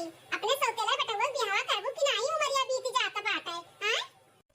भाई अपने सौतेला बेटवा बियाह करबो कि नाही उमरिया बीत जात बाटे हां।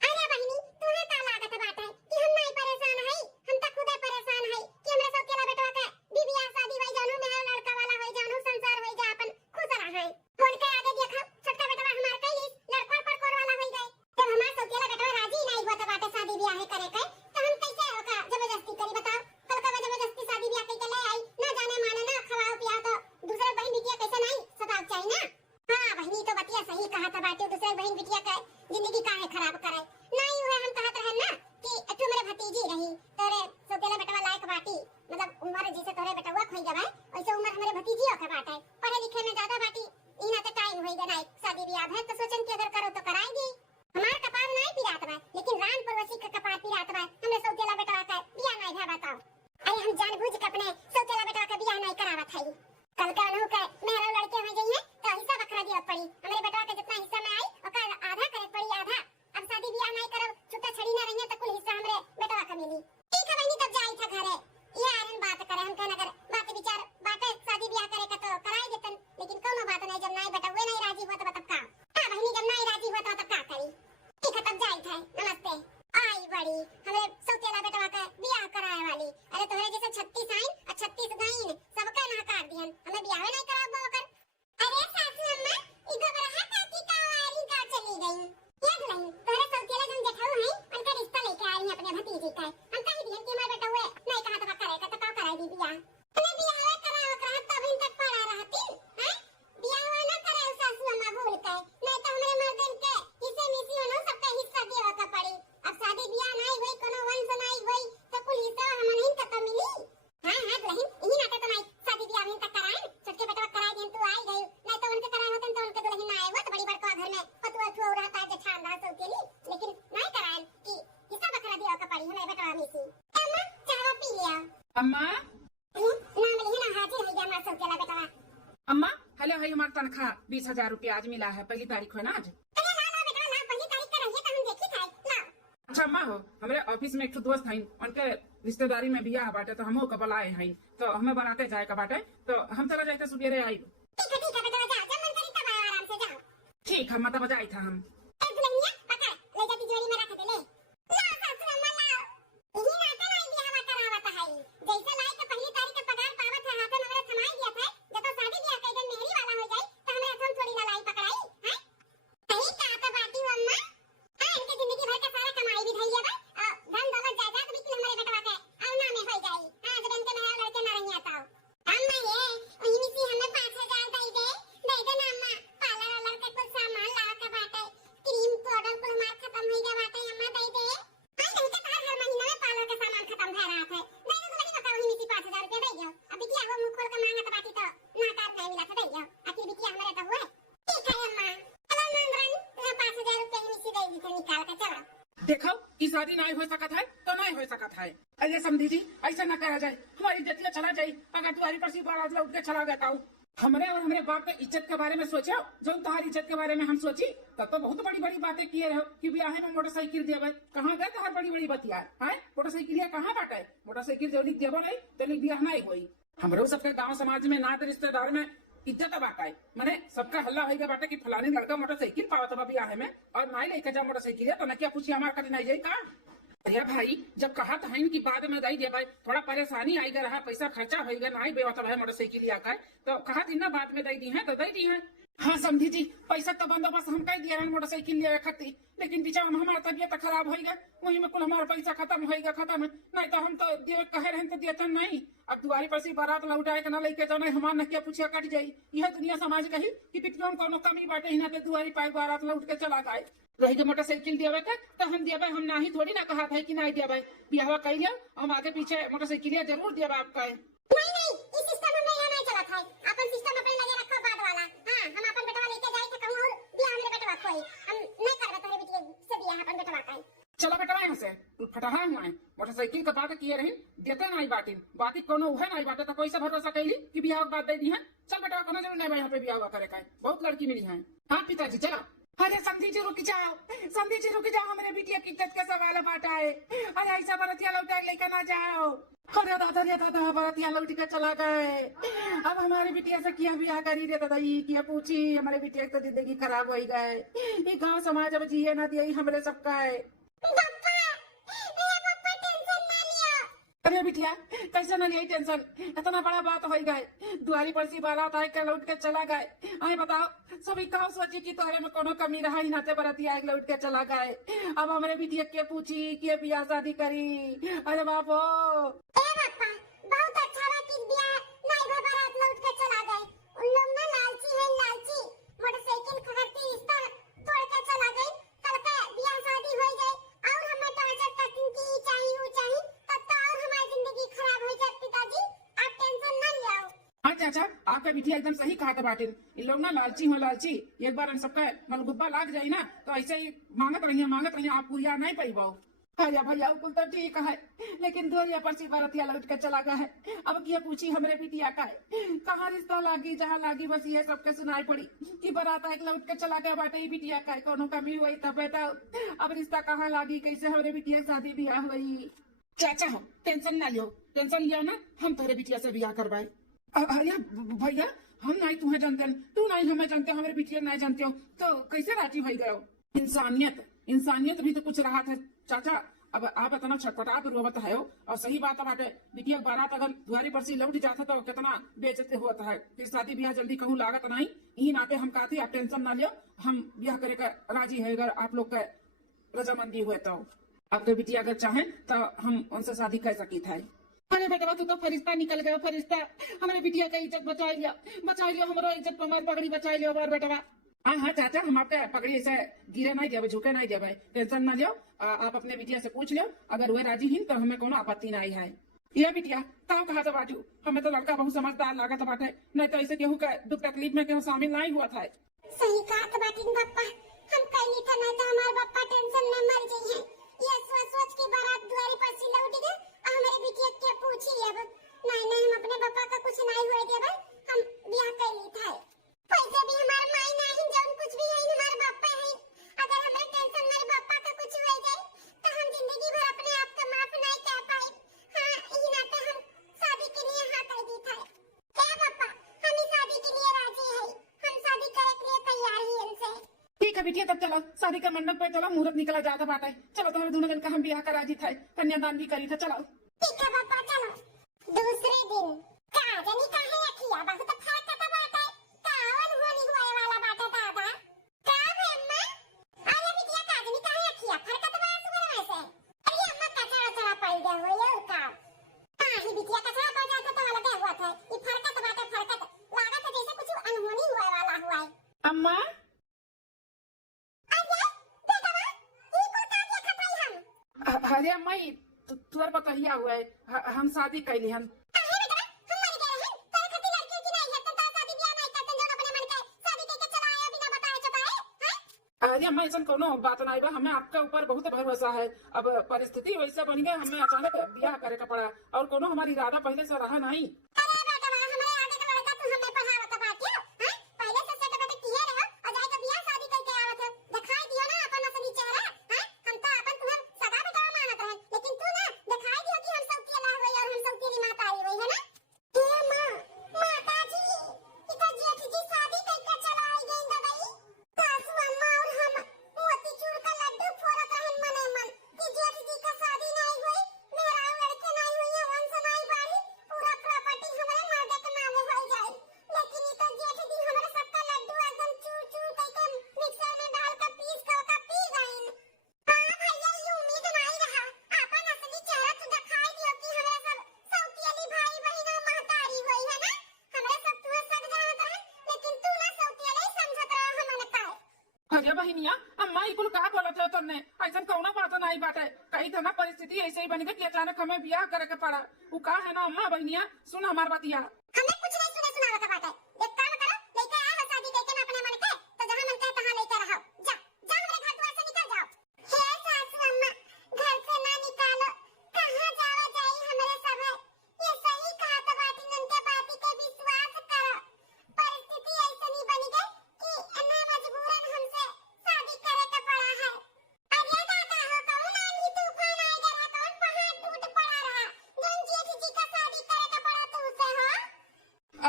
अरे बहिनी तुहे का लागत बाटे कि हम नहीं परेशान हई, हम त खुदे परेशान हई कि हमरा सौतेला बेटवा के बियाह शादी होई जानू मेरा लड़का वाला होई जानू संसार होई जा अपन खुश रहे। फोन के आगे देखो छोटका बेटवा हमार कइलिस लड़का पर कोर वाला होई गए। जब हमार सौतेला बेटवा राजी नहीं हुआ त बाटे शादी बियाह करे के तो हम कैसे ओका जबरदस्ती करी बताओ। कल का जबरदस्ती शादी बियाह कई के ले आई ना जाने माने ना खवाओ पियाओ तो दूसरे बहन बिटिया कैसे नहीं सताव चाहिए ना। हां बहनी तो बतिया सही कहा था बाटे दूसरे बहन बिटिया का जिंदगी काहे खराब करे नहीं हुए। हम कहत रहे ना कि तू मेरे भतीजी रही तोरे सौतेला बेटवा लायक बाटी मतलब उम्र जैसे तोरे बेटवा खोई जावे वैसे उम्र हमारे भतीजियों के बाटे पढ़े लिखे में ज्यादा बाटी इना तो टाइम होई गए शादी बियाह है तो सोचन कि अगर करो तो कराएगी। हमार कपार नहीं पिरात बा लेकिन रानपुर वसी का कपार पिरात बा हमरे सौतेला बेटवा का बियाह नहीं भा बताओ। अरे हम जानबूझ के अपने सौतेला बेटवा का बियाह नहीं करावत हई। कल का अनु का मेरा लड़के हो जाइए तो हिस्सा बकरा दिया पड़ी हमारे बेटवा के जितना हिस्सा में आई ओका आधा करे पड़ी आधा। अब शादी बियाह नहीं करब छुट्टा छड़ी ना रहिए तो कुल हिस्सा हमरे बेटवा का मिली। ठीक है बहनी तब जाई था घरे ये आरन बात करे हम कहना कर बात विचार बाटे शादी बियाह करे का तो कराई देतन लेकिन कोनो बात नहीं जब नहीं बेटा वे नहीं राजी हुआ तो तब का। हां बहनी जब नहीं राजी हुआ तो तब का करी। ठीक है तब जाई था नमस्ते आई बड़ी हमरे सौतेला बेटवा का बियाह कराए वाली। अरे तोहरे जैसे 36 आइन और 36 गईन सबका ना काट दिहन हमें बियाह नहीं कराब कर। अरे सासू अम्मा इधर रहा काकी का वारी का चली गई याद नहीं तोहरे सौतेला जन जेठाऊ है उनका रिश्ता लेके आई है अपने भतीजी का। हम कह दिहन कि हमारा बेटा हुए नहीं कहा तो करे का तो का कराई दी बियाह अरे बियाह कराओ करा तब इन तक पड़ा रहती हैं। बियाह ना करे सासू अम्मा भूल के नहीं तो हमरे मर्दन के हिस्से मिसी होनो सबका हिस्सा देवा का पड़ी। अब शादी बियाह नहीं हुई कोनो वंश नहीं हुई तो कुल हिस्सा हम नहीं तक मिली। हां हां दुल्हन इही नाते तो नहीं शादी बियाह में तक कराए छोटके बेटा कराए दिन तू आई गई नहीं तो उनके कराए होतन तो उनके दुल्हन ना आए हो तो बड़ी बड़का घर में पतुआ थुआ रहता है जेठान दास सौतेली लेकिन नहीं कराए कि हिस्सा बकरा दिया का पड़ी हमें बेटा मिसी। अम्मा चाय पी लिया अम्मा ना मिली ना हाजिर हो गया हमारा सौतेला बेटा। अम्मा हेलो है हमारा तनख्वाह 20,000 रुपया आज मिला है पहली तारीख है ना आज। अरे ला ला बेटा ला पहली तारीख का रहिए तो हम देखी था ला। अच्छा अम्मा हो हमारे ऑफिस में एक ठो दोस्त हैं उनके रिश्तेदारी में बियाह बाटे तो हमो का बुलाए हैं तो हमें बनाते जाए का बाटे तो हम चला जाए तो सुबेरे आई। ठीक है बेटा जा जब मन करी तब आओ आराम से जाओ। ठीक है मतलब जाई था हम ए दुल्हनिया पकड़ ले जा तिजोरी में रख दे ले। ला सासू अम्मा ला यही नाते नहीं बियाह करावत है जैसे लाई के पहली तारीख का पगार पावत है हाथ में हमरे थमाई दिया था जब तो शादी बियाह के दिन मेहरी वाला हो जाए तो हमें हम थोड़ी ना लाई पकड़ाई हैं। सही कहा तो बाटी अम्मा हां इनके जिंदगी भर का सारा कमाई भी धइले बा धन दौलत जायदाद भी हमारे बेटवा के औना में हो जाई। हां जब इनके मेरा लड़के ना रहिया तो अम्मा ये वही मिसी हमें 5,000 दे दे ना अम्मा पार्लर वालर के कुछ सामान ला के बाटे क्रीम पाउडर कुल हमार खत्म हो गया बाटे अम्मा दे दे। हां नहीं तो हर महीना में पार्लर का सामान खत्म हो रहा है नहीं तो लगी बता वही मिसी 5,000 रुपया दे दो। अब बिटिया वो मुंह खोल के मांगा तो बाटी तो ना कार नहीं मिला था दे दो आखिर बिटिया हमारे तो हुए। ठीक है अम्मा चलो नंदरन 5,000 रुपया मिसी दे दी थे निकाल के चलो। देखो की शादी नहीं हो सकत है तो नहीं हो सकत है। अरे समझी जी ऐसा न करा जाए हमारी इज्जत चला जाए अगर तुम्हारी पर बारात उठ के चला गया हमरे और हमरे बाप के इज्जत के बारे में सोचो जो तुम्हारी इज्जत के बारे में हम सोची तब तो बहुत बड़ी बड़ी बातें किए रहो कि ब्याह में मोटरसाइकिल देवे कहाँ गए तो बड़ी बड़ी बतिया है मोटरसाइकिल कहाँ बाटे मोटरसाइकिल जो लिख देवो नहीं तो ब्याह नहीं हुई। हमरो सबके गाँव समाज में नात रिश्तेदार में इज्जत बाटे मैंने सबका हल्ला हो गया बाटे कि फलानी लड़का मोटरसाइकिल पावत बा ब्याह में और नहीं लेके जा मोटरसाइकिल तो न क्या पूछी हमारे कभी नहीं जाये का। अरे भाई जब कहा था कि बाद में दई दे भाई थोड़ा परेशानी आई रहा पैसा खर्चा हो गया नहीं बेवत है मोटरसाइकिल आकर तो कहा थी ना बाद में दई दी है तो दई दी है। हाँ समझी जी पैसा तो बंदोबस्त हम कह दिया मोटरसाइकिल ले खती लेकिन बेचारा हमारा तबियत खराब होगा वही में कुल हमारा पैसा खत्म होगा खत्म नहीं तो हम तो कहे रहे तो देते नहीं। अब दुआरी पर से बारात लौटाए के ना लेके जाना हमार न क्या पूछिया कट जाये यह दुनिया समाज कही कि पिटियों कोनो कमी बाटे ही ना तो दुआरी पाए बारात लौट के चला गए रही मोटरसाइकिल देवे के तो हम देवे हम ना ही थोड़ी ना कहा था कि नहीं देवे बियाह कर लिया हम आगे पीछे मोटरसाइकिल जरूर देवे आपका नहीं नहीं इस सिस्टम में यहाँ नहीं चला था अपन सिस्टम अपने लगे रखो बाद वाला। हां हम अपन बेटवा लेके जाए तो कहूं और बियाह मेरे बेटवा कोई हम नहीं करबे तोरे बेटी से बियाह अपन बेटवा का। चलो बेटवा यहाँ से फटाहा हुआ मोटरसाइकिल का बात किए रही देते नहीं बाती कोनो उहे नहीं बाटे तो कैसे भरोसा कैली कि बियाह के बाद दे दी है। चल बेटा कोनो जरूर नहीं यहाँ पे बियाह करे का बहुत लड़की मिली है। हाँ पिताजी चलो अरे समझी जी रुक जाओ, समझी जी रुक जाओ, हमारे बिटिया की इज्जत का सवाल बाटा है। अरे ऐसा बरतिया लौटा लेकर ना जाओ। अरे दादा रे दादा, बरतिया लौट के चला गए। अब हमारे बिटिया से किया ब्याह करी रे दादा, ये किया पूछी, हमारे बिटिया की तो जिंदगी खराब हो गए। ये गांव समाज अब जिए ना दिए हमरे सबका है। पप्पा, ए पप्पा टेंशन ना लियो। अरे बिटिया कैसे ना लिया टेंशन, इतना बड़ा बात हो गए, दुआरी पर सी बारात आए के लौट के चला गए। आए बताओ सभी कहो सोची कि तोहरे में कोनो कमी रहा ही नाते बरतिया आए लौट के चला गए। अब हमारे बिटिया के पूछी कि ब्याह शादी करी। अरे बापो ए पप्पा, बहुत अच्छा बा कि ब्याह नहीं भा बारात लौट के चला गए। उन लोग ना लालची है, लालची मोटरसाइकिल खरीदती रिश्ता तोड़ के चला गए। कल के ब्याह शादी हो जाए और हमें टॉर्चर करती कि ये चाहिए वो चाहिए, तब तो और हमारी जिंदगी खराब हो जाए। पिताजी आप टेंशन ना लियो। हाँ चाचा, आपका बिटिया एकदम सही कहा था बाटिन। इन लोग ना लालची हो, लालची। एक बार इन सबका मलगुब्बा लाग जाए ना तो ऐसे ही मांगत रहिए आप पूरा नहीं पाई। अरे भैया कुल तो ठीक है, लेकिन दोरिया पर सी बरतिया लौट के चला गया है। अब क्या पूछी हमरे बिटिया का है, कहाँ रिश्ता लागी, जहाँ लागी बस ये सबके सुनाई पड़ी कि बरात एक लौट के चला गया बाटे। ही बिटिया का कोनो कमी हुई तब बेटा, अब रिश्ता कहाँ लागी, कैसे हमरे बिटिया की शादी ब्याह हुई। चाचा हो टेंशन ना लियो, टेंशन लियो ना, हम तोरे बिटिया से ब्याह करवाए। अरे भैया हम नहीं तुम्हें जानते, तू नहीं हमें जानते, हमारे बिटिया नहीं जानते हो तो कैसे राजी हो गए हो। इंसानियत इंसानियत भी तो कुछ रहा था चाचा। अब आप इतना छटपटात रोवत है और सही बात बाटे, बिटिया बारात अगर द्वारी पर से लौट जाता तो कितना बेइज्जती होता है। फिर शादी ब्याह जल्दी कहूँ लागत नहीं, यही नाते हम कहते आप टेंशन ना लियो, हम ब्याह करे का राजी है अगर आप लोग का रजामंदी हुए तो। आपके बिटिया अगर चाहे तो हम उनसे शादी कर सकी थे। अरे बेटा तू तो फरिश्ता निकल गया, फरिश्ता हमारे बिटिया का इज्जत बचा लियो, हमारा इज्जत पर पगड़ी बचा लियो बार बेटा। हाँ हाँ चाचा, हम आपके पगड़ी से गिरे नहीं देवे, झुके नहीं देवे, टेंशन ना लियो। आप अपने बिटिया से पूछ लियो, अगर वे राजी ही तो हमें कोनो आपत्ति नहीं है। ये बिटिया ताऊ कहा था बाटू, हमें तो लड़का बहुत समझदार लागत बाटे, नहीं तो ऐसे केहू का दुख तकलीफ में केहू शामिल नहीं हुआ था। सही कहा तो बाटिन पप्पा, हम कहीं था नहीं तो हमारे पापा टेंशन में मर गई है। ये सोच की बारात द्वारी पर से लौट गए, हमारे बिटिया के पूछी अब नहीं हम अपने पापा का कुछ नहीं हुए देबे, हम ब्याह कर ली था। पैसे भी हमारे माई नहीं जौन कुछ भी है हमारे पापा है। अगर हमें टेंशन मेरे पापा का कुछ हो जाए तो हम जिंदगी भर अपने आप को माफ नहीं कर पाए। हां यही नाते हम शादी के लिए हां कह दी था। ए पापा हम इस शादी के लिए राजी है, हम शादी करने के लिए तैयार ही इनसे। ठीक है बिटिया, तब चलो शादी का मंडप पे चलो, मुहूर्त निकला जाता बाटे। चलो तुम्हारे दोनों जन का हम ब्याह का राजी थे, कन्यादान भी करी था। चलो ठीक है पापा चलो। दूसरे दिन काजनी का है अखिया बहुत फरक का बात है, कावन होली होए वाला बात है दादा। का है अम्मा, आया बिटिया काजनी का है अखिया फरक का बात सुन वैसे। अरे अम्मा कचरा चढ़ा पड़ गया हो ये का ही बिटिया कचरा पड़ जाता तो लगे हुआ था। ये फरक का बात है, फरक लगा था जैसे कुछ अनहोनी हुए वाला हुआ है। अम्मा अरे बेटा ये को का देखा था हम। अरे अम्मा तुअर पता ही हुआ है, हम शादी कैली हम। अरे अम्मा ऐसा कोनो बात नहीं बा, हमें आपके ऊपर बहुत भरोसा है। अब परिस्थिति वैसा बन गया, हमें अचानक ब्याह करे का पड़ा और कोनो हमारी इरादा पहले से रहा नहीं। अरे बहनिया अम्मा इकुल का बोलत है तुमने, ऐसा कौनो बात नहीं बाटे। कहीं तो ना परिस्थिति ऐसे ही बन गई कि अचानक हमें ब्याह करे के पड़ा। वो का है ना अम्मा बहनिया, सुन हमार बतिया। हमें कुछ नहीं सुना सुनावत बाटे, एक काम करो लेके आ शादी करके अपने मन के, तो जहां मन के तहां लेके रहो। जा जा हमरे घर द्वार से निकल जाओ। हे सासू अम्मा घर से ना निकालो, कहां जावा जाई हमरे सब है। ये सही कहा तो बाटी उनके बाती के विश्वास करो। परिस्थिति ऐसी नहीं बनी गई कि इन्हें मजबूरन हमसे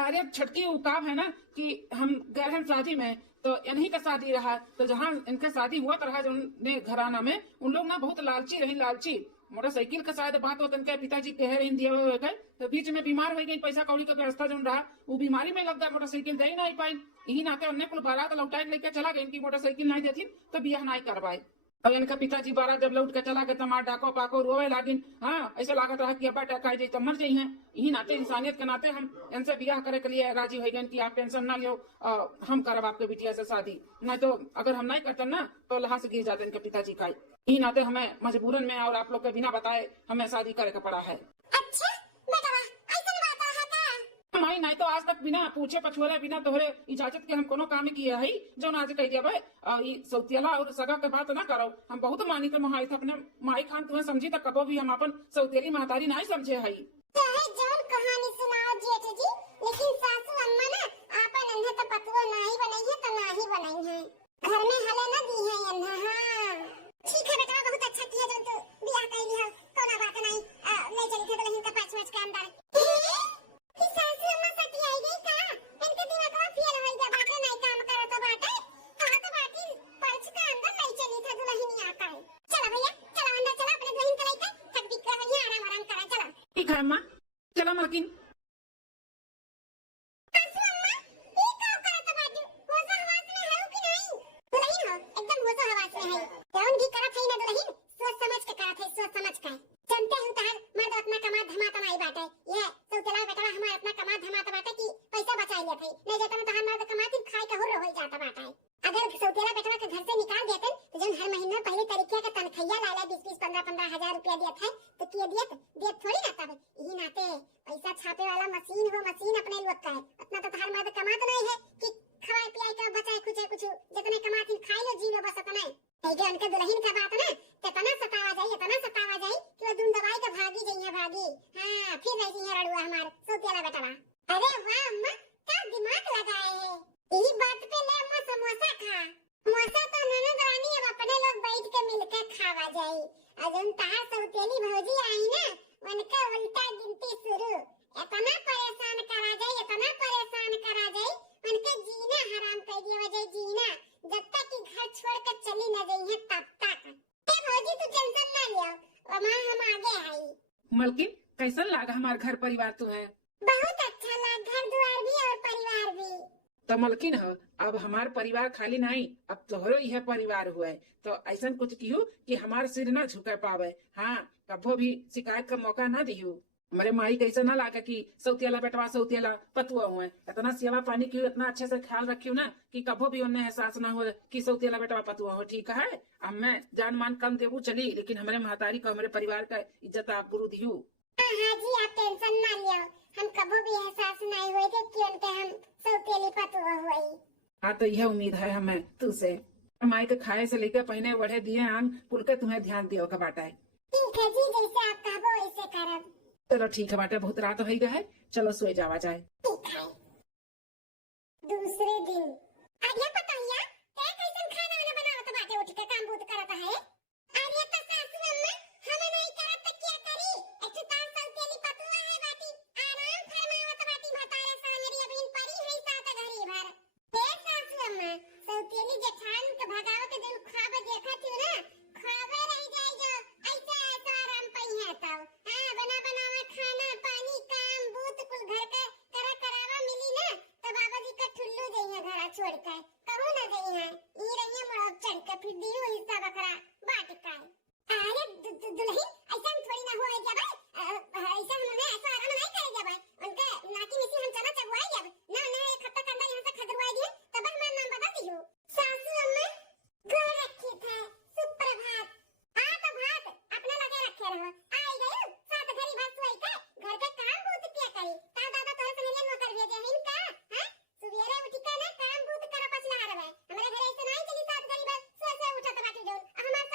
हमारे छटकी उकाब है ना कि हम गए हैं शादी में, तो इन्हीं का शादी रहा, तो जहाँ इनका शादी हुआ रहा जो उनने घराना में, उन लोग ना बहुत लालची रही, लालची। मोटरसाइकिल का शायद बात होता इनके पिताजी कह रहे दिए हुए गए, तो बीच में बीमार हो गई, पैसा कौड़ी का व्यवस्था जो रहा वो बीमारी में लग गया, मोटरसाइकिल दे ही नहीं पाई। यही नाते उन्हें कुल बारात लौटाए लेके चला गए, इनकी मोटरसाइकिल नहीं देती तो बियाह नहीं करवाए। और इनका पिताजी बारात जब लौट के चला गया तमार डाको पाको रोवे लागिन। हाँ, ऐसा लागत रहा कि अब्बा टका जाए तो मर जाई हैं। यही नाते इंसानियत के नाते हम इनसे बियाह करे के लिए राजी हो गए कि आप टेंशन ना लो, हम करब आपके बिटिया से शादी, नहीं तो अगर हम नहीं करते ना तो लहा से गिर जाते इनके पिताजी का। यही नाते हमें मजबूरन में और आप लोग के बिना बताए हमें शादी करे का पड़ा है। अच्छा बेटा, ऐसा बात है का? माई नहीं तो आज तक बिना पूछे पछुरे बिना तोहरे इजाजत के हम कोनो काम किया है जो आज कह दिया भाई सौतेला और सगा के बात ना करो। हम बहुत मानी तो महाई अपने माई खान तुम्हें समझी तो कबो भी हम अपन सौतेली महतारी नहीं समझे है। चाहे जौन कहानी सुनाओ जेठ जी, लेकिन सासू अम्मा ना आपन अन्हे तो पतुआ नहीं बनाई है तो नहीं बनाई है, घर में हले ना दी है अन्हा। हां ठीक है बेटा, बहुत अच्छा किया जो तू बियाह कर लिया, कोना बात नहीं ले चली थे दुल्हन का पांच के अंदर। कि सासू अम्मा सती आई गई का? इनके दिमाग में फेल हो गया, बाटे नहीं काम करा तो बाटे हां तो बाटी पर्च का अंदर नहीं चली थे दुल्हनिया का। चलो भैया चलो अंदर, चलो अपने दुल्हन को लेकर थक बिक रही है, आराम आराम करा। चलो ठीक है अम्मा, चलो मलकिन। पैसा छापे वाला मशीन हो, मशीन अपने लोग का है, उतना तो हर मर्द कमात नहीं है कि खवाए पियाए का बचाए कुछ जितने कमाती खाई लो जी लो बस उतने। कहे उनके दुल्हन का बात ना इतना सतावा जाए कि वो दून दवाई का भागी जाइए भागी। हां फिर रही है रड़ुआ हमार सौतेला बेटा। अरे वाह अम्मा, क्या दिमाग लगाए है। यही बात पे ले अम्मा समोसा खा। समोसा तो ननद रानी अब अपने लोग बैठ के मिलकर खावा जाए। अजन तार सौतेली भौजी आई ना, उनका उल्टा गिनती शुरू। इतना परेशान करा जाए, इतना परेशान करा जाए, उनके जीना हराम कर दिया वजह जीना, जब तक कि घर छोड़ कर चली न गई है तब तक। ए भौजी तू टेंशन ना लियो, वहाँ हम आगे आई। मलकिन कैसा लगा हमारा घर परिवार तो है? बहुत अच्छा लगा, घर द्वार भी और परिवार भी। तो मलकिन हो, अब हमार परिवार खाली नहीं, अब तोहरो यह परिवार हुआ है, तो ऐसा कुछ कियो कि हमार सिर ना झुका पावे। हाँ, कभो भी शिकायत का मौका ना दियो। हमारे माई कैसा ना लागे कि सौतेला बेटवा सौतेला पतुआ हुए, इतना सेवा पानी की इतना अच्छे से ख्याल रखियो ना कि कभो भी उन्हें एहसास ना हो कि सौतेला बेटवा पतुआ हो। ठीक है, अब मैं जान मान कम देवू चली, लेकिन हमारे महतारी को हमारे परिवार का इज्जत आप गुरु दियो। हाँ जी, आप टेंशन ना लियो, हम कभो भी एहसास नहीं हुए थे कि उनके हम सौतेली पतुआ हुई। हाँ तो यह उम्मीद है हमें तुझसे, माई के खाए से लेकर पहने बढ़े दिए आंग पुल के तुम्हें ध्यान दियो का बाटा है। ठीक है जी, जैसे आप कहो वैसे करब। चलो ठीक है बाटे, बहुत रात हो गई है, चलो सोए जावा जाए। ठीक है। दूसरे दिन आर्या पतैया ते कैसन खाना वाना बनावत बाटे, उठ के काम बूत करत है। आर्या तो सासू अम्मा हम नहीं करत तो क्या करी, एक तार सौतेली पतुआ है बाटी, आराम फरमावत बाटी, भतारे सांगरी अबीन परी है सात घड़ी भर। ते सासू अम्मा सौतेली जेठान के भगाव के दिन खाब देखा थी ना, खावे रह जाए जो ऐसे ऐसा आराम पई है तब। हां बना बनावा खाना पानी काम बूत कुल घर के करावा मिली ना, तो बाबा जी का ठुल्लू जइया घरा छोड़ के कहूं ना जइया ई रहिया मोड़ चढ़ के फिर दियो हिस्सा बकरा बाट का। अरे दुल्हन ऐसा थोड़ी ना होए जब ऐसा हमने ऐसा आराम नहीं करे जब उनके नाकी मिसी हम चना चबवाई जब ना ना एक हफ्ता के अंदर यहां से खदरवाई दिए तब हमारा नाम बता दियो। सासू अम्मा घर रखी थे सुप्रभात। हां तो भात अपने लगे रखे रहो, आई गयो सात घड़ी भात सोई के घर के काम बहुत क्या करी, ता दादा तोरे संगे नौकर भेजे हैं इनका। हां सुबेरे उठ के ना काम बहुत करा पछला हरवे, हमारे घर ऐसे नहीं चली सात घड़ी बस सो उठत बाटी जो हमार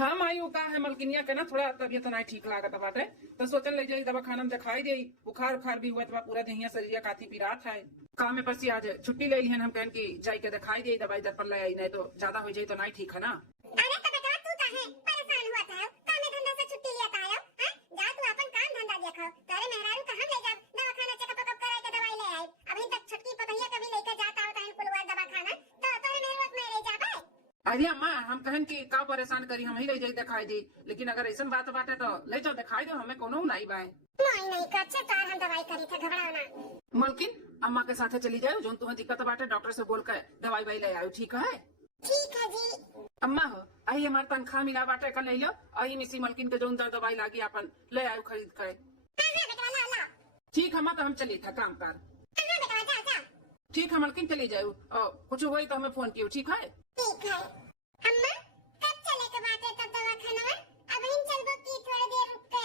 हाँ माई, वो का है मलकिनिया के ना थोड़ा तबियत नहीं ठीक लागत बाटे, तो सोचन ले जाई दवा खाना में दिखाई दे। बुखार उखार भी हुआ था, पूरा देहिया शरीर काथी पीरात है। काम में पसी आज छुट्टी ले लिहन, हम कहन की जाई के दिखाई दे, दवाई दर पर ले आई, नहीं तो ज्यादा हो जाए तो नहीं ठीक है ना। अरे तो बेटा तू काहे परेशान हुआ था? काम धंधा से छुट्टी लिया था हां? जा तू अपन काम धंधा देखो। तारे मेहरारू कहां ले जा दवाखाना चेकअप कराए के दवाई ले आई। अभी तक छुट्टी पतैया कभी लेके जाता होता है कुलवार दवाखाना, तो तोरे मेहरारू में ले जाबे। अरे अम्मा, हम कहन की का परेशान करी, हम ही ले जाई दिखाई दी, लेकिन अगर ऐसा बात बाटे तो ले जाओ दिखाई दो, हमें कोनो नहीं बाए। नहीं कच्चे तार हम दवाई करी थे, घबराओ ना। मलकिन अम्मा के साथ चली जाओ, जो तुम्हें दिक्कत बाटे डॉक्टर से बोल कर दवाई वाई ले आओ, ठीक है? ठीक है जी। अम्मा हो आई हमार तनख्वाह मिला बाटे कल ले लो, आई मिसी मलकिन के जो दवाई लागी अपन ले आओ खरीद कर। हां बेटा ला। ठीक है माँ, तो हम चली था काम कर। हां बेटा जा। ठीक है मलकिन, चली जाओ, और कुछ हुई तो हमें फोन कियो, ठीक है? ठीक है। अम्मा कब चले के बाटे तब दवाखाना? अब हम चलबो की थोड़ी देर रुक के?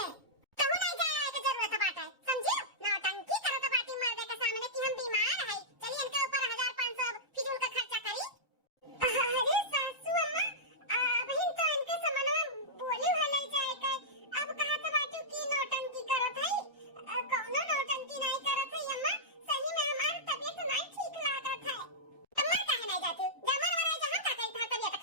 कहू नहीं जाए के जरूरत बाटे, समझियो? नौटंकी करो तो बाटी मार दे के सामने कि हम बीमार है, चलिए इनके ऊपर 1500 फिजूल का खर्चा करी। अरे सासू अम्मा, बहन तो इनके सामने बोली हले जाए के, अब कहां से बाटू की नौटंकी करत है? कौनो नौटंकी नहीं करत है अम्मा, सही में हमारी तबीयत नहीं ठीक लागत है। अम्मा काहे नहीं जाती? जमन वाला जहां का कहीं था तबीयत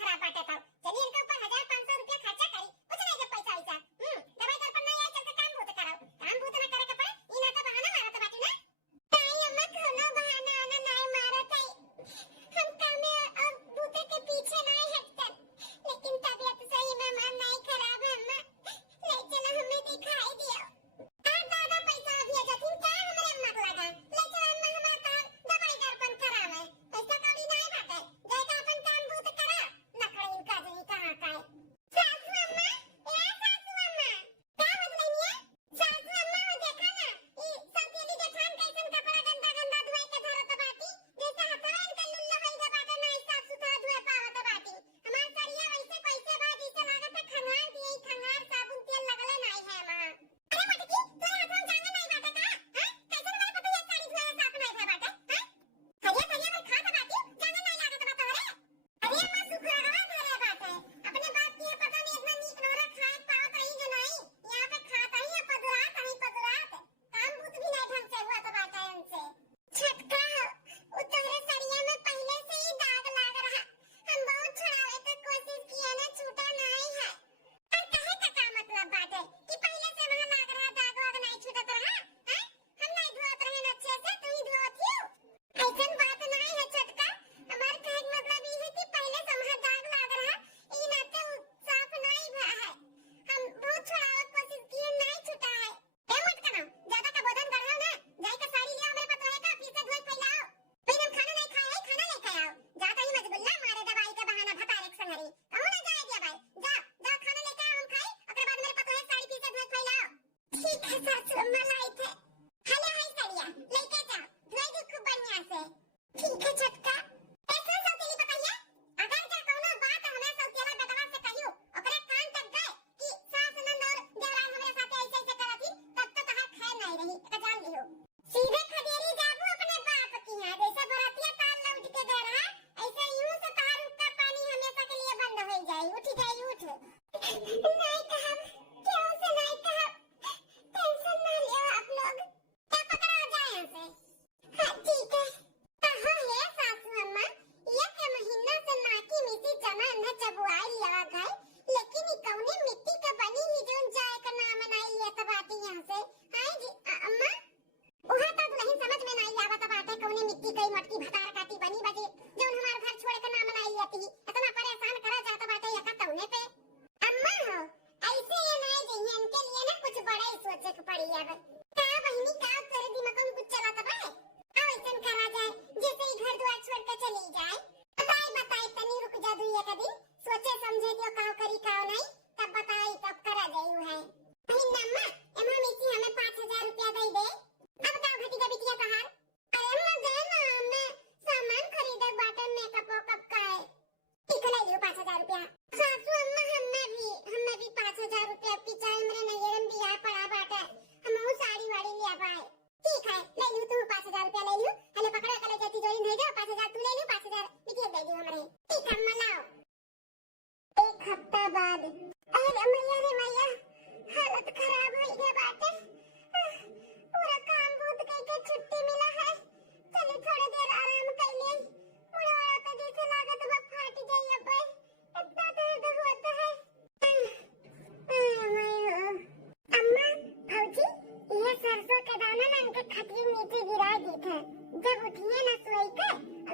थे जब उठिए ना सोई के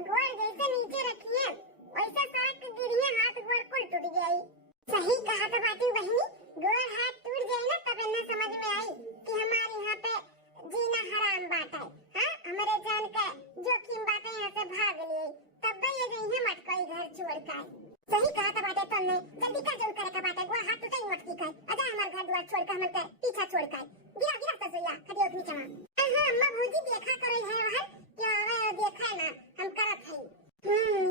गोड़ जैसे नीचे रखिए वैसे सड़क के गिरिए हाथ गोड़ कुल टूट गई। सही कहा तो बाटी बहनी, गोड़ हाथ टूट जाए ना तब इन्हें समझ में आई कि हमारे यहाँ पे जीना हराम बात है। हाँ हमारे जान का जोखिम बातें यहाँ से भाग लिए तब ये गई है मटकोई घर छोड़ कर। सही कहा तो बाटे तुमने, जल्दी का जोर करे का बाटे गोड़ हाथ टूटे ही मटकी कर अजा हमारे घर द्वार छोड़ कर हमके पीछा छोड़ कर गिरा गिरा तो सोया खड़ी उठ नीचे मां। हां अम्मा भौजी देखा करो है वहां क्या आवे देखा ना हम करत है।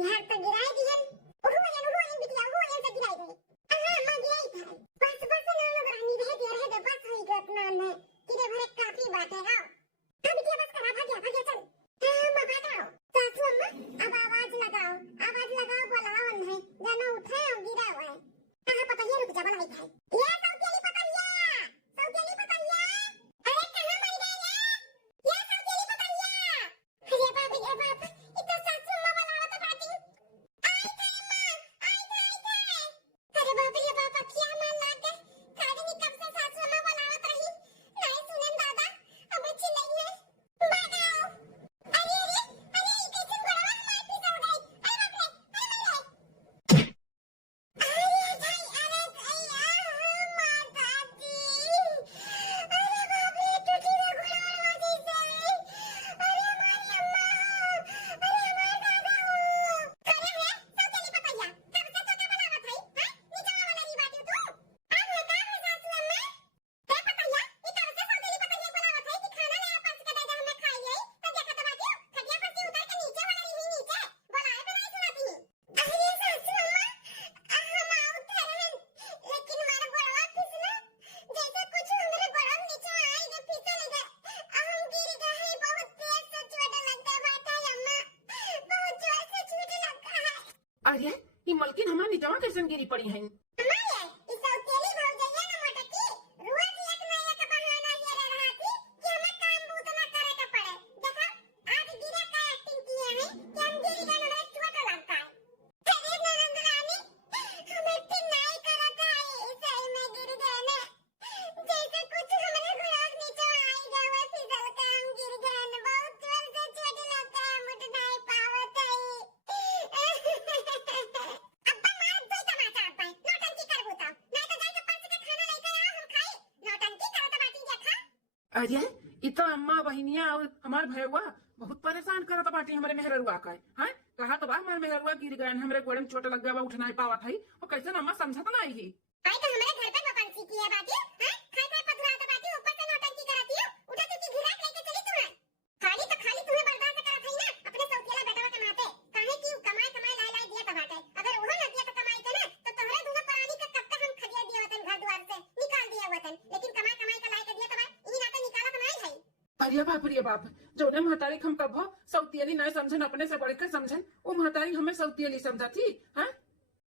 यार तो गिराई दिहन उठो ये बिटिया उठो ये से गिराई दे। हां अम्मा गिराई था बस बस ना रानी रह दे बस होई गत ना ने किरे भरे काफी बात है। आओ अब बिटिया बस करा भाग्या चल। हां अम्मा भागाओ सासू अम्मा अब आवाज लगाओ बुलाओ नहीं जाना उठे और गिरा हुआ है। कहां पता ये रुक जा बनाई था ये सौतेली पतलिया अरे कहां मर गए रे ये सौतेली पतलिया। अरे बाप ये तो सासू अम्मा बुलाओ तो बाटी आई था अम्मा आई था। अरे बाप रे बाप क्या मन लागे कादनी कब से सासू अम्मा बुलावत रही नहीं सुने दादा अब चिल्लाई है भागाओ। अरे ये कैसे गड़वा हमारे पीछे हो गई। अरे बाप रे अरे भाई अरे माता जी अरे बाप रे टूटी ना गड़वा जैसे अरे हमारी अम्मा अरे हमारे दादा हो करे है सौतेली पतैया कब से तो बनावत है। हां नीचे वाला री बाटी तू अब है का है सासू अम्मा ए पतैया ये कब से सौतेली पतैया बनावत है कि खाना ले आपस के दादा हमें खाई गई तो देखा तो बाटी खटिया पर से उतर के नीचे वाला री नीचे बोलाए पे नहीं सुनाती। अरे सासू अम्मा हम आउट रहन लेकिन मारा गोड़वा फिसला जैसे कुछ हमरे गोड़वा नीचे आई गए फिसल गए हम गिर गए बहुत तेज से चोट लगता बाटा अम्मा बहुत जोर से चोट लगा है। अरे ये मलकिन हमार नीचवा कैसन गिरी पड़ी हैं। हमारे इस सौतेली भौजैया ना मोटकी रोज एक ना एक बहाना ये रहा थी कि हमें काम बूत ना करे के पड़े। देखा आज गिरे का एक्टिंग किए हैं कि हम गिर गए हमें चोट लगता है। अरे ननद रानी हमें पिनाई करत है सही में गिर गए ना जैसे कुछ हमारे गुलाब नीचे आई गए वो फिसल के हम गिर गए ना बहुत जोर से चोट लगा है मुझे नहीं पावत है। अब्बा मार दो तमाचा अब्बा नौटंकी कर बूता नहीं तो जाके पास के खाना लेकर आओ हम खाई नौटंकी करत बाटी देखा। अरे ये तो अम्मा बहनिया और हमार भैया बहुत परेशान करत बाटी हमारे मेहररुआ का है। कहा तो बा हमारे मेहररुआ गिर गए हमरे गोड़े में चोट लग गया उठ नहीं पावत है और कैसे अम्मा समझत ना आई आई तो हमारे घर पे नौटंकी की है बाटी। हां खाई पधरा तो बाटी ऊपर से नौटंकी करती है उठा तो घिराक लेके चली तू खाली तुम्हें बर्दाश्त करत है ना अपने सौतेला बेटवा के माथे काहे की कमाई लाई दिया तबाटे अगर वो न दिया तो कमाई के ना तो तोहरे दोनों प्राणी के कब तक हम खदिया दिए वतन घर द्वार से निकाल दिया वतन लेकिन कमाई का लाई के दिया तबा इही नाते निकाला तो नहीं है। अरे बाप जोने महतारी हम कब सौतियली नहीं समझन अपने से बढ़ के समझन वो महतारी हमें सौतियली समझा थी। हैं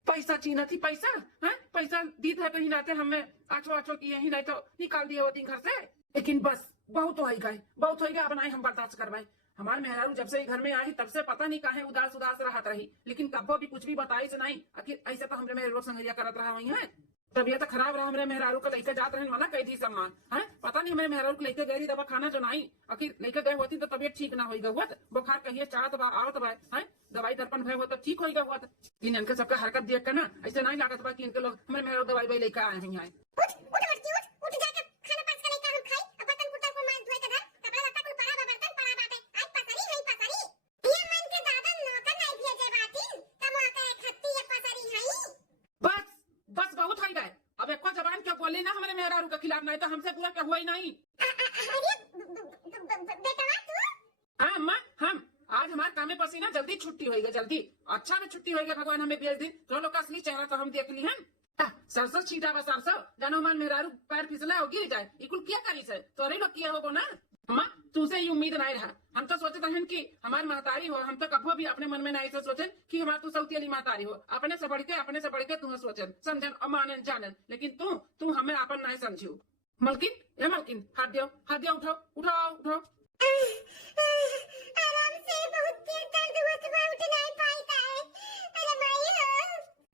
पैसा चीना थी पैसा है पैसा दी था तो ही नाते हमें आछो किए ही नहीं तो निकाल दिए होती घर से। लेकिन बस बहुत हो गया अब नहीं हम बर्दाश्त करवाए। हमारे मेहरारू जब से घर में आई तब से पता नहीं काहे उदास रहत रही लेकिन कब्बो भी कुछ भी बताई से नहीं आखिर ऐसे तो हमरे मेहरारू संगरिया करत रहा वही है। तबीयत खराब रहा हमरे मेहरारू को लेके जात रहे मना कह दी सम्मान है पता नहीं हमारे मेहरारू को लेके गई दवा खाना जो नहीं आखिर लेके गए होती तो तबीयत ठीक ना हो गई बुखार कहिए चाहत बा आवत बा है दवाई दर्पण भय हो तो ठीक हो गया इन इनके सबका हरकत देख कर ना ऐसे नहीं लागत बा कि इनके लोग हमारे मेहरारू दवाई लेके आए हैं। उठ जाके खाना पास के लेके हम खाई अब बर्तन कुत्ता को मार धोए के धर कपड़ा लत्ता कुल पड़ा बर्तन पड़ा बाटे आज पसरी है पसरी ये मन के दादा नौकर नहीं भेजे बाटी तब आकर खत्ती ये पसरी है। बस बहुत हो गए अब एको जबान क्यों बोली ना हमारे मेहरारू के खिलाफ नहीं तो हमसे पूरा क्या हुआ ही नहीं। अरे बेटा तू हाँ अम्मा हम आज हमारे काम में पसीना जल्दी छुट्टी होगी जल्दी अच्छा में छुट्टी होगी भगवान हमें भेज दिन जो लोग का असली चेहरा तो हम देख ली हैं। सरसों छीटा बा सरसों जानो मान मेहरारू पैर फिसला हो गिर जाए इकुल क्या करी से तोरे लोग किया होगो ना। अम्मा तुझसे ये उम्मीद नहीं रहा हम तो सोचते हैं कि हमारी महतारी हो हम तो कभी भी अपने मन में नहीं से सोचे कि हमारी तू सौतेली महतारी हो अपने से बढ़ के तू सोचन समझन और मानन जानन लेकिन तू हमें अपन नहीं समझू। मलकिन हाथ दियो उठाओ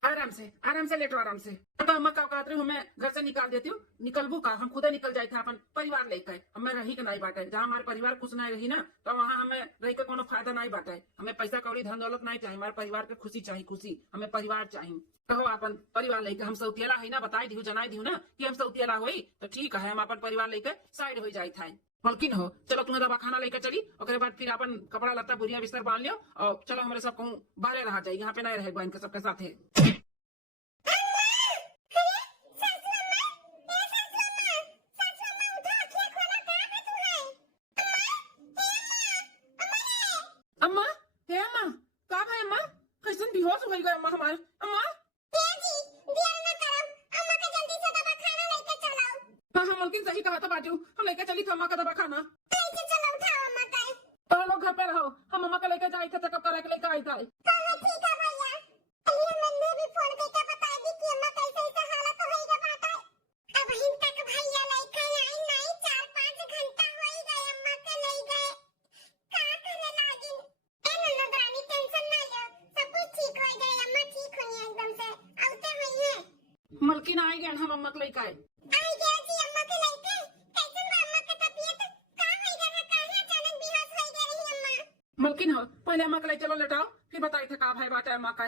आराम आराम से लेटो आराम से। तो अम्मा का कहते हूँ मैं घर से निकाल देती हूँ, निकलबू का हम खुदे निकल जाए थे अपन परिवार लेकर। हमें रही के नहीं बाटे, जहाँ हमारे परिवार खुश नहीं रही ना तो वहाँ हमें रही के कोनो फायदा नहीं बाटे। हमें पैसा कौड़ी धन दौलत नहीं चाहिए, हमारे परिवार के खुशी चाहिए, खुशी हमें परिवार चाहिए। कहो अपन परिवार लेके हम सौतियला है ना, बताई दी जनाई दी ना कि हम सौतियला हुई तो ठीक है, हम अपन परिवार लेके साइड हो जाए था। मलकिन हो चलो तुम्हें दवा खाना लेकर चली, और बाद फिर अपन कपड़ा लत्ता बुरिया बिस्तर बांध लियो और चलो हमारे सब कहूँ बाहर रहा जाए, यहाँ पे नहीं रहे इनके सबके साथ है। अम्मा हे अम्मा का भाई अम्मा कैसे बेहोश हो गई अम्मा हमारे। अम्मा हाँ हाँ मलकिन सही कहा था बाजू, हम लेकर चली थी अम्मा का दवा खाना। तो लोग घर पे रहो, हम अम्मा का लेकर जाए थे चेकअप करा के लेकर आई था। मलकिन आई गए हम अम्मा को लेकर आए। मलकिन हो पहले अम्मा को ले चलो लेटाओ, फिर बताई थे का भाई बाटा अम्मा का।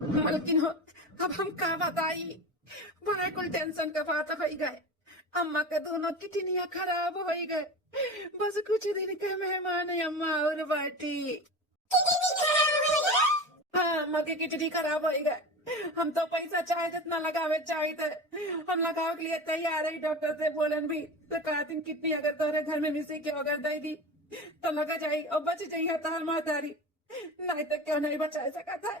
मलकिन हो अब हम का बताई, बड़ा कुल टेंशन का बात हो गए। अम्मा के दोनों किडनियां खराब हो गए, बस कुछ दिन के मेहमान है अम्मा और बाटी। हाँ अम्मा के किडनी खराब हो गए, हम तो पैसा चाहे जितना लगावे चाहे थे हम लगावे के लिए तैयार है। डॉक्टर से बोलन भी तो कहा दिन किडनी अगर तोरे घर में मिसी के अगर दे दी तो लगा जाये और बच जाइए तार मातारी, नहीं तो क्यों नहीं बचा सका था।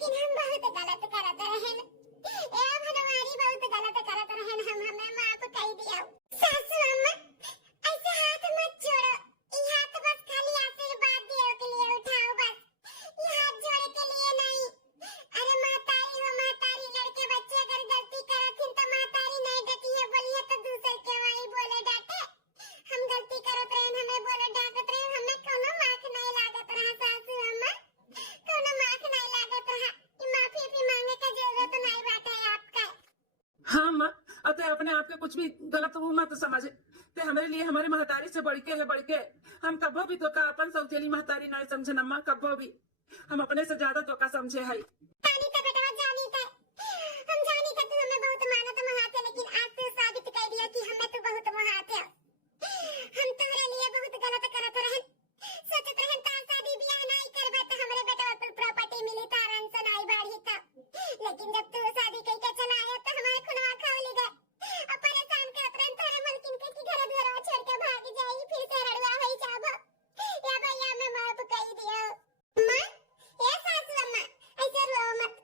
लेकिन हम बहुत गलत करत रहन। ए भनवारी बहुत गलत करत रहन, हम हमें माफ कर दिया। सासू अम्मा ऐसे हाथ मत जोड़ो, ये हाथ बस खाली आशीर्वाद देने के लिए उठाओ बस, ये हाथ जोड़े के लिए नहीं। अरे मातारी हो मातारी, लड़के बच्चे अगर गलती करथिन तो मातारी नहीं डटी है बोलिए तो दूसर के वही बोले डांटे। हम गलती करत रहन, हमें बोले डांटत रहन, हमें कोनो माफ नहीं लागत रहा सासू अम्मा, कोनो माफ नहीं लागत रहा। ये माफी भी मांगे का जरूरत नहीं बाटे आपका। हाँ माँ, अब तो अपने आप के कुछ भी गलत वो मत समझ। ते हमारे लिए हमारे महतारी से बढ़ के है, बढ़ के हम कब्बो भी तो का अपन सौतेली महतारी नहीं समझे नम्मा, कब्बो भी हम अपने से ज्यादा तो का समझे है। जानी तो बेटा जानी तो, हम जानी तो तू हमें बहुत मानत महाते, लेकिन आज तू साबित कर दिया कि हमें तू बहुत महाते। हम तुम्हारे लिए बहुत गलत करत रहन, सोचत रहन तार शादी ब्याह नहीं करबे तो हमरे बेटा पर प्रॉपर्टी मिली तारन से नहीं बाढ़ी तो, लेकिन जब तू शादी कई के चला आया तो हमारे खुनवा खौली गए। अब परेशान करत रहन तारे मलकिन के कि घर द्वार छोड़ के भाग जाई, फिर से रड़ुआ होई जाबो। या भैया मैं माफ कर दियो। मां ए सासू अम्मा ऐसे रो मत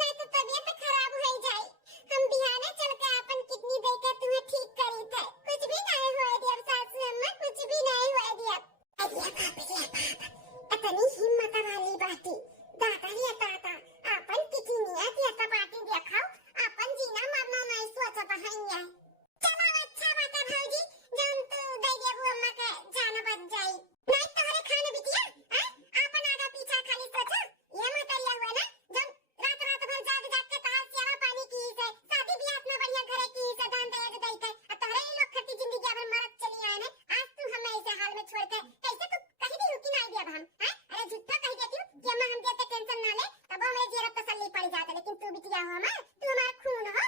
नहीं तो तबीयत खराब हो जाए। हम बिहाने चल के अपन किडनी दे के तुम्हें ठीक करी थे, कुछ भी नहीं हुआ दिया सासू अम्मा, कुछ भी नहीं हुआ दिया। इतनी हिम्मत वाली बाती दादा रे दादा, अपन कितनी नियत ये सब बातें दिखाओ, अपन जीना मरना नहीं सोचत हइया। चलो अच्छा बात है भौजी, जान तू दे देबू अम्मा के जान बच जाई, नहीं तोहरे खाने बिटिया हैं, अपन आगा पीछा खाली सोचा। ये मतरिया हुआ ना जब रात रात भर जाग जाग के तार सेवा पानी की से शादी ब्याह इतना बढ़िया घरे की से दान दहेज दई के, अब तोहरे ही लोग खट्टी जिंदगी भर मरत चली आए ने। आज तू हमें ऐसे हाल में छोड़ के कैसे तू कहीं भी रुकी नहीं दिया हम हैं? अरे झूठा कह देती हूं कि अम्मा हम देते टेंशन ना ले तब हमें जेरब तसल्ली पड़ जाता, लेकिन तू बिटिया हो अम्मा, तू हमारा खून हो।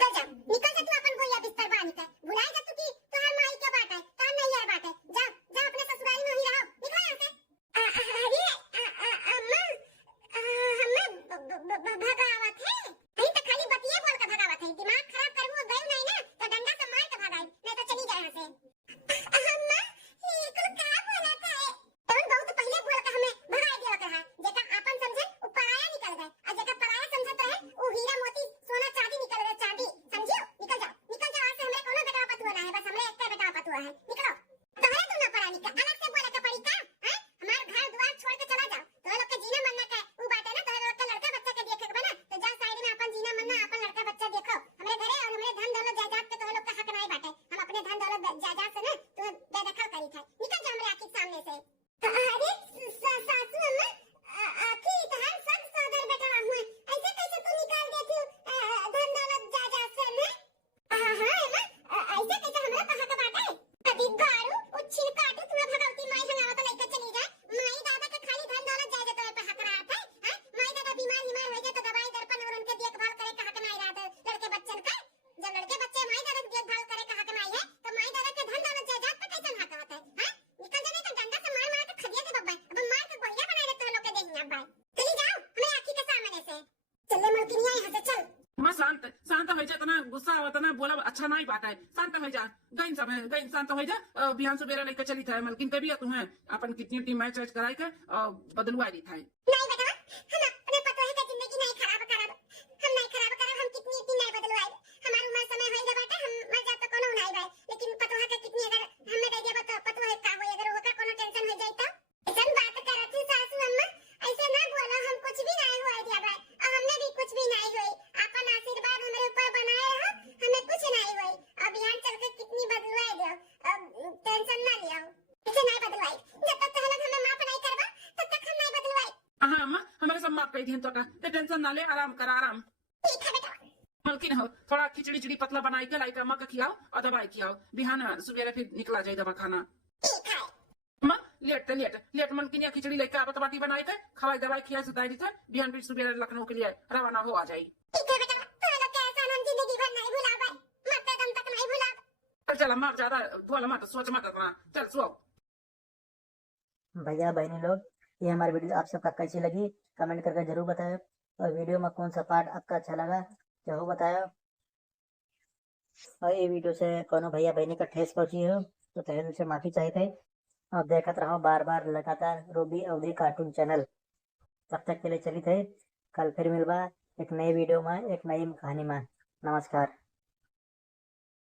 तो जा निकल जा तू अपन गोया बिस्तर बांध के, भुला जा तू कि तोहर माई के बात है तार नहीं यार बात है। जा जा अपने ससुराल में ही रहो, निकल यहां से। अरे अम्मा हमें भगावत है, नहीं तो खाली बतिये बोल के भगावत है, दिमाग खराब करबू गयो नहीं ना तो डंडा से मार के भगाई, नहीं तो चली जा यहां से। अम्मा ये कुल का बोलत है, तुम बहुत पहले बोल के हमें भगा दिया कहा, जेका अपन समझे वो पराया निकल गए, और जेका पराया समझत रहे वो हीरा मोती सोना चांदी निकल गए, चांदी समझियो। निकल जाओ आज से हमें कोनो बेटा पतुआ ना है, बस हमरे एक बेटा पतुआ है, निकलो। तोहरे तू ना परा निकल, अलग से बोले के पड़ी का हैं? हमार घर द्वार छोड़ के चला जाओ, तोहरे लोग के जीना मरना का वो बात है ना, तोहरे लोग के लड़का बच्चा के देखे के बना तो जा साइड में अपन जीना मरना अपन लड़का बच्चा देखो। हमरे घरे और हमरे धन दौलत जायदाद के तोहरे लोग का हक नहीं बाटे, हम अपने धन दौलत जायदाद से ना तो बेदखल करी थे, निकल जा हमरे आंखी सामने से। अरे सासू अम्मा आखी तहार सब सौदर बेटा हुए, ऐसे कैसे तू निकाल देती धन दौलत जायदाद से ना? हां अम्मा ऐसे कैसे हमरा कहा का बात है? कभी गारू उछिल काटू तुम्हें भगवती माई हंगावा तो लेकर चली जाए, माई दादा का खाली धन दौलत जायदाद पे हक रहा था हैं? माई दादा बीमार हो गए तो दवाई दर्पण और उनके देखभाल करे का हक नहीं रहा था लड़के बच्चन का। जब लड़के बच्चे माई दादा की देखभाल करे का हक नहीं है तो माई दादा के धन दौलत जायदाद पे कैसे हक होता है हैं? निकल जाने तो डंडा से मार के खदिया के बब्बा, अब मार के गोलियां बना दे तो लोग के देखिए अब भाई, चली जाओ हमें आंखी के सामने से। चले मलकिनिया यहां से चल। माँ शांत शांत हो जा, इतना गुस्सा आवत ना बोला अच्छा नहीं बात है, शांत हो जा। गई सब है गई, शांत हो जा। बिहान सुबेरा लेकर चली था मलकिन के भी तुम्हें अपन कितनी मैच वैच कराई के बदलवा दी था। नहीं बेटा हम अपने पतोह के जिंदगी नहीं खराब करब, हम नहीं खराब करब, हम कितनी इतनी नहीं बदलवाए, हमार उम्र समय होई बाटे हम मर जात तो कोनो नहीं भाई, लेकिन पतोह के कितनी अगर हमें दे देबो तो पतोह का होई, अगर ओका कोनो टेंशन हो जाई तो ऐसन बात करत हूं सासू अम्मा, ऐसे ना बोलो, हम कुछ भी नहीं हुआ दिया भाई, और हमने भी कुछ भी नहीं हुई, अपन आशीर्वाद हमारे ऊपर बनाए हो, हमें कुछ नहीं हुई। अब यहां चल के कितनी बदलवाए दो, अब टेंशन ना लियो, ऐसे नहीं बदलवाई, जब तक हमें माफ नहीं करबा तब तक हम नहीं बदलवाई। हाँ अम्मा हमारे सब माफ कर दिए तो का, टेंशन ना ले, आराम कर आराम। ठीक है बेटा। मलकिन हो थोड़ा खिचड़ी चिड़ी पतला बनाई के लाई के अम्मा का खिलाओ और दवाई खिलाओ, बिहान सुबेरे फिर निकला जाए दवा खाना। ठीक है। अम्मा लेट मलकिन खिचड़ी लेके आवत बाटी बनाई के खवाई दवाई खिया सुताई दी थे, बिहान फिर सुबेरे लखनऊ के लिए रवाना हो आ जाई। ठीक है बेटा, तो लोग कैसा हम जिंदगी भर नहीं भुला भाई, मरते दम तक नहीं भुला। चल अम्मा ज्यादा धोल मत, सोच मत इतना, चल सो। भैया बहनी लोग, ये हमारी वीडियो आप सबका कैसी लगी कमेंट करके जरूर बताएं, और वीडियो में कौन सा पार्ट आपका अच्छा लगा जरूर बताएं, और ये वीडियो से कोनो भैया बहनी का ठेस पहुंची हो तो तहे दिल से माफी चाहिए। और देखते रहो बार बार लगातार रूबी अवधी कार्टून चैनल। तब तक के लिए चली थे, कल फिर मिलबा एक नई वीडियो में एक नई कहानी में। नमस्कार।